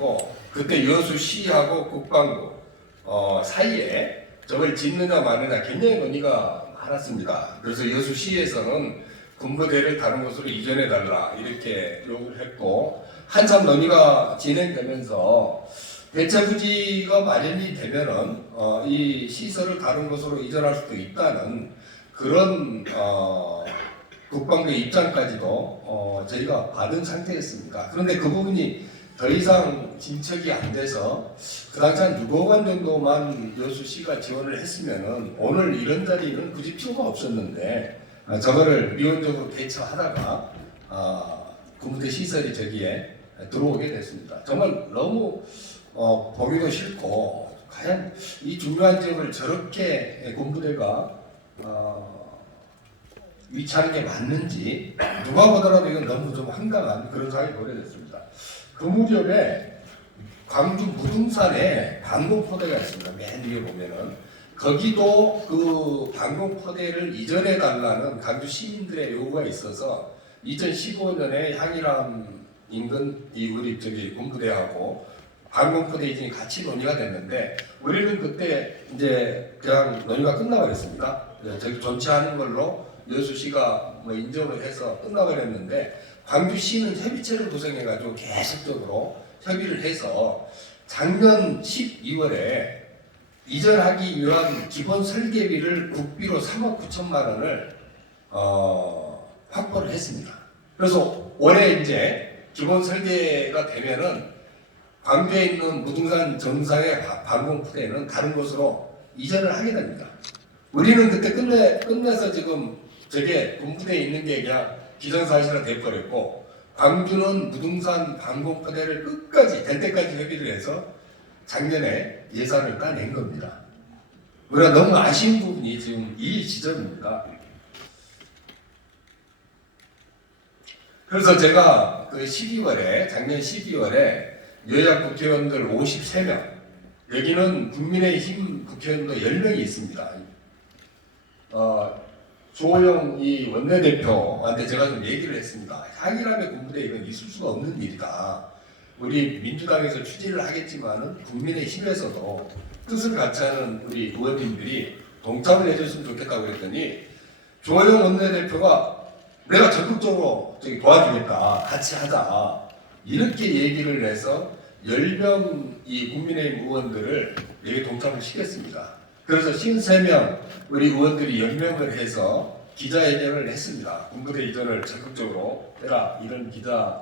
있었고, 그때 여수시하고 국방부 사이에 저걸 짓느냐 마느냐 굉장히 논의가 많았습니다. 그래서 여수시에서는 군부대를 다른 곳으로 이전해달라 이렇게 요구를 했고, 한참 논의가 진행되면서 대체부지가 마련이 되면은 이 시설을 다른 곳으로 이전할 수도 있다는 그런 국방부의 입장까지도 저희가 받은 상태였습니다. 그런데 그 부분이 더 이상 진척이 안 돼서 그 당시 한 6억 원 정도만 여수시가 지원을 했으면은 오늘 이런 자리는 굳이 필요가 없었는데 저거를 미온적으로 대처하다가 군부대 시설이 저기에 들어오게 됐습니다. 정말 너무 보기도 싫고, 과연 이 중요한 지역을 저렇게 군부대가 위치하는 게 맞는지 누가 보더라도 이건 너무 좀 황당한 그런 상황이 벌어졌습니다. 그 무렵에 광주 무등산에 방공포대가 있습니다. 맨 위에 보면은 거기도 그 방공포대를 이전해 달라는 광주 시민들의 요구가 있어서 2015년에 향일암 인근 이 우리 저기 군부대하고 방공포대 이전이 같이 논의가 됐는데, 우리는 그때 이제 그냥 논의가 끝나버렸습니다. 저기 존치하는 걸로 여수시가 뭐 인정을 해서 끝나버렸는데, 광주시는 협의체를 구성해가지고 계속적으로 협의를 해서 작년 12월에 이전하기 위한 기본 설계비를 국비로 3억 9천만 원을 확보를 했습니다. 그래서 올해 이제 기본 설계가 되면은 광주에 있는 무등산 정상의 방공포대는 다른 곳으로 이전을 하게 됩니다. 우리는 그때 끝내서 지금 저게 군부대에 있는 게 그냥 기정사실화 돼버렸고, 광주는 무등산 방공포대를 끝까지 될 때까지 협의를 해서 작년에 예산을 따낸 겁니다. 우리가 너무 아쉬운 부분이 지금 이 지점입니다. 그래서 제가 그 12월에 작년 12월에 여야 국회의원들 53명, 여기는 국민의힘 국회의원도 10명이 있습니다. 조호영 이 원내대표한테 제가 좀 얘기를 했습니다. 향일암의 군부대 이건 있을 수가 없는 일이다. 우리 민주당에서 추진을 하겠지만은 국민의힘에서도 뜻을 같이 하는 우리 의원님들이 동참을 해줬으면 좋겠다고 그랬더니, 조호영 원내대표가 내가 적극적으로 도와주겠다, 같이 하자, 이렇게 얘기를 해서 10명 이 국민의힘 의원들을 여기 동참을 시켰습니다. 그래서 53명 우리 의원들이 연명을 해서 기자회견을 했습니다. 군부대 이전을 적극적으로 해라, 이런 기자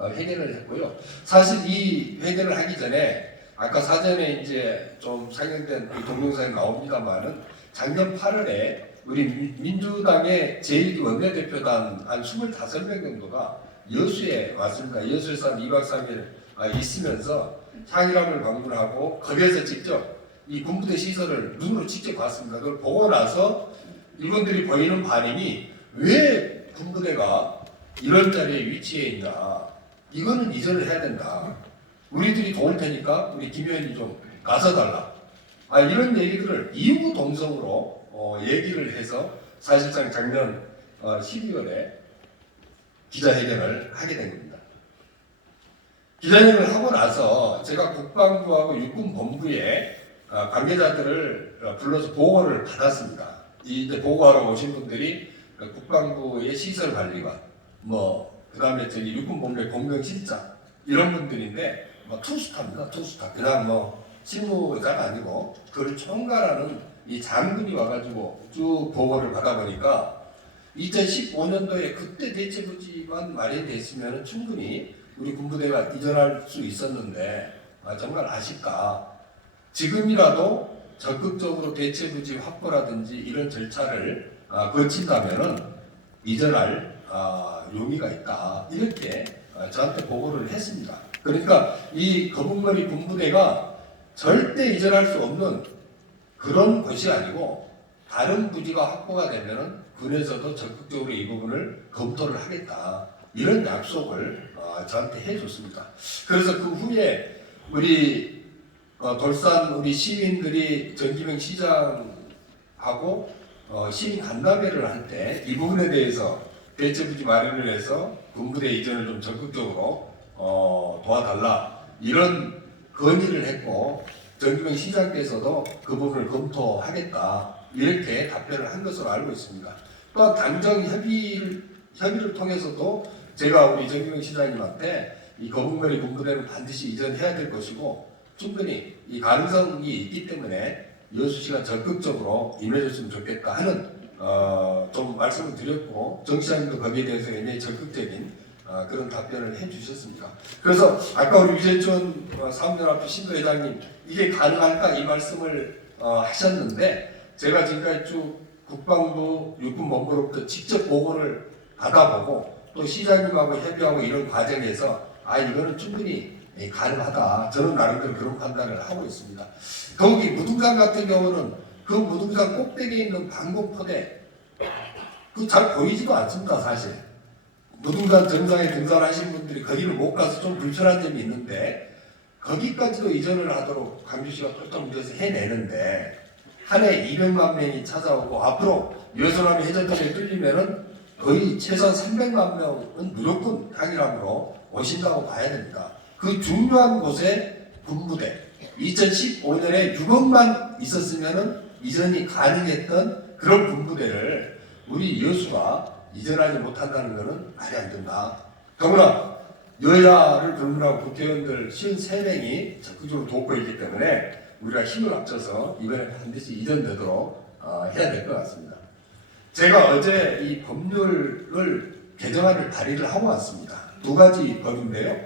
회견을 했고요. 사실 이 회견을 하기 전에 아까 사전에 이제 좀 상영된 동영상이 나옵니다만은 작년 8월에 우리 민주당의 제1기 원내대표단 한 25명 정도가 여수에 왔습니다. 여수에서 한 2박 3일 있으면서 향일암을 방문하고 거기에서 직접 이 군부대 시설을 눈으로 직접 봤습니다. 그걸 보고 나서 이분들이 보이는 반응이, 왜 군부대가 이런 자리에 위치해 있냐, 이거는 이전을 해야 된다, 우리들이 도울 테니까 우리 김 의원이 좀 가서 달라, 이런 얘기들을 이유동성으로 얘기를 해서 사실상 작년 12월에 기자회견을 하게 된 겁니다. 기자회견을 하고 나서 제가 국방부하고 육군본부에 관계자들을 불러서 보고를 받았습니다. 이제 보고하러 오신 분들이 국방부의 시설관리관, 그다음에 저기 육군본부의 공병실장, 이런 분들인데 투스타입니다. 투스타. 그냥 실무자가 아니고 그걸 총괄하는 이 장군이 와가지고 쭉 보고를 받아보니까 2015년도에 그때 대체부지만 마련됐으면 충분히 우리 군부대가 이전할 수 있었는데 정말 아쉽다. 지금이라도 적극적으로 대체부지 확보라든지 이런 절차를 거친다면은 이전할 용의가 있다, 이렇게 저한테 보고를 했습니다. 그러니까 이 거북머리 군부대가 절대 이전할 수 없는 그런 것이 아니고, 다른 부지가 확보가 되면은 군에서도 적극적으로 이 부분을 검토를 하겠다, 이런 약속을 저한테 해줬습니다. 그래서 그 후에 우리 돌산 우리 시민들이 전기명 시장하고 시민 간담회를 할 때 이 부분에 대해서 대체부지 마련을 해서 군부대 이전을 좀 적극적으로 도와달라, 이런 건의를 했고 정기명 시장께서도 그 부분을 검토하겠다 이렇게 답변을 한 것으로 알고 있습니다. 또한 당정 협의를 통해서도 제가 우리 정기명 시장님한테 이 거북머리 군부대는 반드시 이전해야 될 것이고 충분히 이 가능성이 있기 때문에 여수시가 적극적으로 임해줬으면 좋겠다 하는 좀 말씀을 드렸고 정 시장님도 거기에 대해서 굉장히 적극적인 그런 답변을 해주셨습니다. 그래서 아까 우리 유재춘 사업연합회 신도회장님 이게 가능할까 이 말씀을 하셨는데 제가 지금까지 쭉 국방부 육군본부로부터 직접 보고를 받아보고 또 시장님하고 협의하고 이런 과정에서 이거는 충분히 가능하다. 저는 나름대로 그런 판단을 하고 있습니다. 더욱이 무등산 같은 경우는 그 무등산 꼭대기에 있는 방공포대 그 잘 보이지도 않습니다. 사실 무등산 정상에 등산하신 분들이 거기를 못 가서 좀 불편한 점이 있는데 거기까지도 이전을 하도록 강주시가 똘똘 뭉쳐서 해내는데 한 해 200만 명이 찾아오고 앞으로 여수남이 해저점에 뚫리면은 거의 최소한 300만 명은 무조건 향일함으로 오신다고 봐야 됩니다. 그 중요한 곳에 군부대 2015년에 6억만 있었으면은 이전이 가능했던 그런 군부대를 우리 여수가 이전하지 못한다는 것은 말이 안 된다. 더구나 여야를 불문하고 국회의원들 53명이 적극적으로 돕고 있기 때문에 우리가 힘을 합쳐서 이번에 반드시 이전되도록 해야 될 것 같습니다. 제가 어제 이 법률을 개정안을 발의를 하고 왔습니다. 두 가지 법인데요.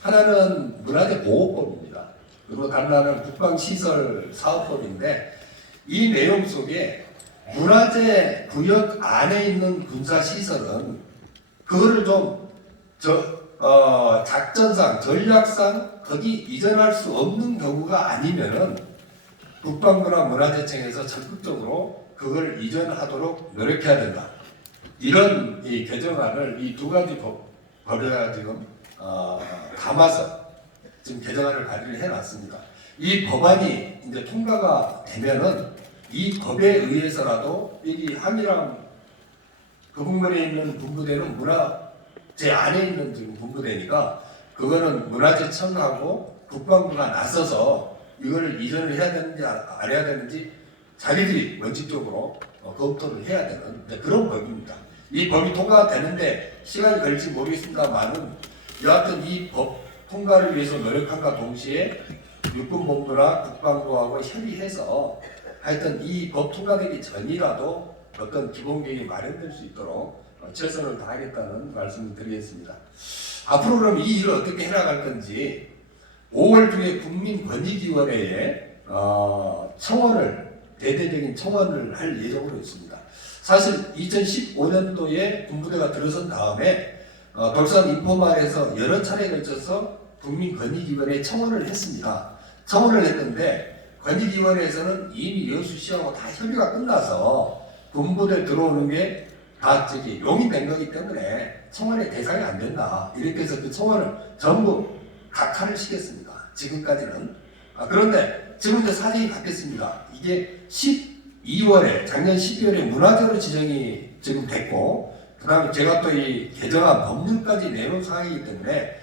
하나는 문화재보호법입니다. 그리고 다른 하나는 국방시설사업법인데 이 내용 속에 문화재 구역 안에 있는 군사시설은 그거를 좀 작전상 전략상 거기 이전할 수 없는 경우가 아니면은 국방부나 문화재청에서 적극적으로 그걸 이전하도록 노력해야 된다. 이런 이 개정안을 이 두 가지 법에다가 지금 담아서 지금 개정안을 발의를 해놨습니다. 이 법안이 이제 통과가 되면은 이 법에 의해서라도 이 함이랑 거북머리에 있는 군부대는 문화재 안에 있는 지금 군부대니까 그거는 문화재청하고 국방부가 나서서 이거를 이전을 해야 되는지 안 해야 되는지 자기들이 원칙적으로 검토를 해야 되는 그런 법입니다. 이 법이 통과되는데 시간이 걸릴지 모르겠습니다만은 여하튼 이 법 통과를 위해서 노력함과 동시에 육군본부나 국방부하고 협의해서 하여튼 이 법 통과되기 전이라도 어떤 기본계획이 마련될 수 있도록 최선을 다하겠다는 말씀을 드리겠습니다. 앞으로 그럼 이 일을 어떻게 해나갈 건지 5월 중에 국민권익위원회에 대대적인 청원을 할 예정으로 있습니다. 사실 2015년도에 군부대가 들어선 다음에 돌산 인포마을에서 여러 차례에 걸쳐서 국민권익위원회에 청원을 했습니다. 청원을 했는데 권익위원회에서는 이미 여수시하고 다 협의가 끝나서 군부대 들어오는 게 다 용인된 거기 때문에 청원의 대상이 안 된다. 이렇게 해서 그 청원을 전부 각하를 시켰습니다. 지금까지는. 그런데 지금 이제 사정이 바뀌었습니다. 이게 12월에 작년 12월에 문화재로 지정이 지금 됐고 그 다음에 제가 또 이 개정안 법률까지 내놓은 상황이기 때문에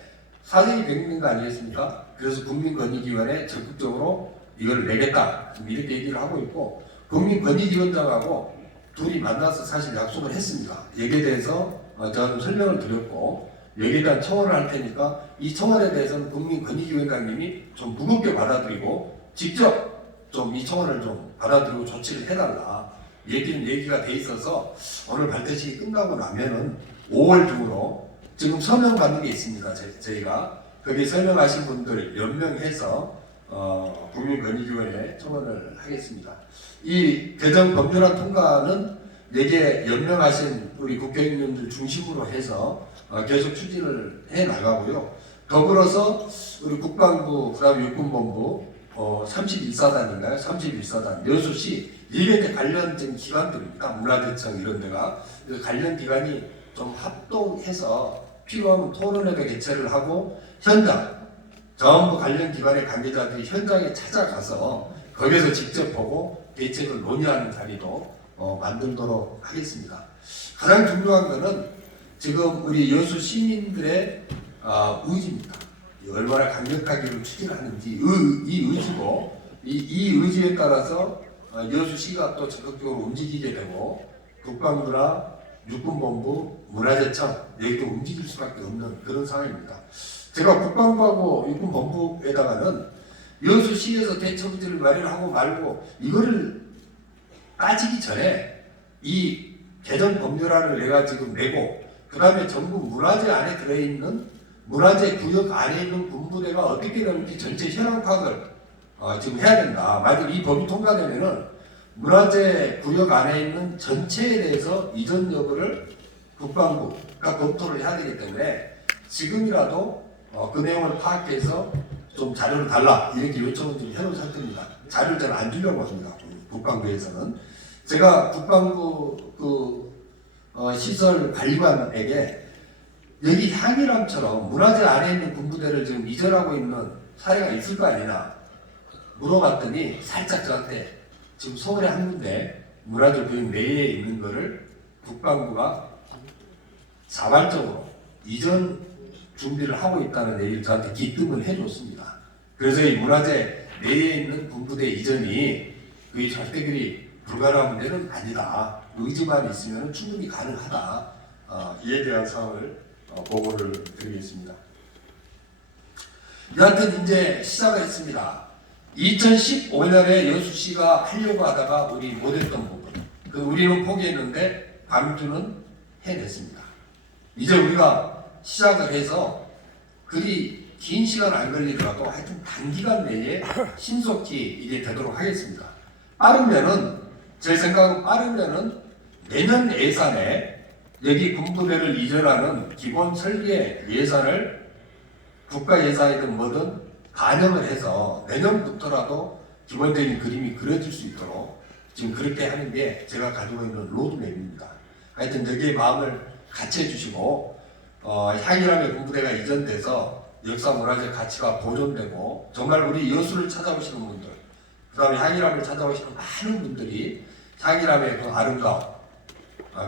사정이 바뀐 거 아니겠습니까? 그래서 국민권익위원회 적극적으로 이걸 내겠다 이렇게 얘기를 하고 있고 국민권익위원장하고 둘이 만나서 사실 약속을 했습니다. 여기에 대해서 저는 설명을 드렸고 여기에 대한 청원을 할 테니까 이 청원에 대해서는 국민권익위원장님이 좀 무겁게 받아들이고 직접 좀 이 청원을 좀 받아들이고 조치를 해달라 얘기가 돼 있어서 오늘 발대식이 끝나고 나면은 5월 중으로 지금 서명 받는 게 있습니다. 저희가 거기 서명하신 분들 연명해서 국민권익위원회에 청원을 하겠습니다. 이 개정 법률안 통과는 4개 연명하신 우리 국회의원님들 중심으로 해서 계속 추진을 해 나가고요. 더불어서 우리 국방부, 그다음에 육군본부 31사단인가요? 31사단 여수시 이게 관련된 기관들입니다. 문화재청 이런 데가 관련 기관이 좀 합동해서 필요하면 토론회도 개최를 하고 현장 전부 관련 기관의 관계자들이 현장에 찾아가서 거기서 직접 보고 대책을 논의하는 자리도 만들도록 하겠습니다. 가장 중요한 것은 지금 우리 여수 시민들의 의지입니다. 얼마나 강력하게 추진을 하는지 이 의지고 이 의지에 따라서 여수시가 또 적극적으로 움직이게 되고 국방부나 육군본부, 문화재청 여기도 움직일 수밖에 없는 그런 상황입니다. 제가 국방부하고 육군본부에다가는 여수시에서 대처부지를 마련하고 말고 이거를 따지기 전에 이 개정 법률안을 내가 지금 내고 그 다음에 전국 문화재 안에 들어있는 문화재 구역 안에 있는 군부대가 어떻게 되는지 전체 현황 파악을 지금 해야 된다. 만약 이 법이 통과되면은 문화재 구역 안에 있는 전체에 대해서 이전 여부를 국방부가 검토를 해야 되기 때문에 지금이라도 그 내용을 파악해서 좀 자료를 달라 이렇게 요청을 좀 해놓은 상태입니다. 자료를 잘 안 주려고 합니다. 국방부에서는 제가 국방부 시설 관리관에게 여기 향일암처럼 문화재 안에 있는 군부대를 지금 이전하고 있는 사례가 있을 거 아니냐 물어봤더니 살짝 저한테 지금 서울에 한 군데 문화재 구역 내에 있는 거를 국방부가 자발적으로 이전 준비를 하고 있다는 얘기를 저한테 기뜸을 해줬습니다. 그래서 이 문화재 내에 있는 군부대 이전이 그게 절대 그리 불가능한 문제는 아니다. 의지만 있으면 충분히 가능하다. 이에 대한 사항을 보고를 드리겠습니다. 여하튼 이제 시사가 있습니다. 2015년에 여수시가 하려고 하다가 우리 못했던 부분, 우리는 포기했는데 광주는 해냈습니다. 이제 우리가 시작을 해서 그리 긴 시간 안 걸리더라도 하여튼 단기간 내에 신속히 이게 되도록 하겠습니다. 빠르면은 제 생각은 빠르면은 내년 예산에 여기 군부대를 이전하는 기본 설계 예산을 국가 예산이든 뭐든 반영을 해서 내년부터라도 기본적인 그림이 그려질 수 있도록 지금 그렇게 하는 게 제가 가지고 있는 로드맵입니다. 하여튼 여기에 마음을 같이 해주시고 향일암의 군부대가 이전돼서 역사 문화재 가치가 보존되고 정말 우리 여수를 찾아오시는 분들 그 다음에 향일암을 찾아오시는 많은 분들이 향일암의 그 아름다움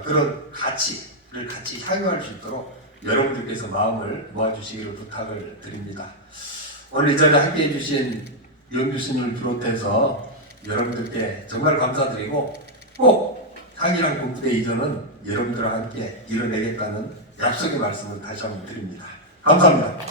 그런 가치를 같이 향유할 수 있도록 여러분들께서 마음을 모아주시기를 부탁을 드립니다. 오늘 이 자리에 함께 해주신 유 교수님을 비롯해서 여러분들께 정말 감사드리고 꼭 향일암 군부대 이전은 여러분들과 함께 이뤄내겠다는 약속의 말씀을 다시 한번 드립니다. 감사합니다.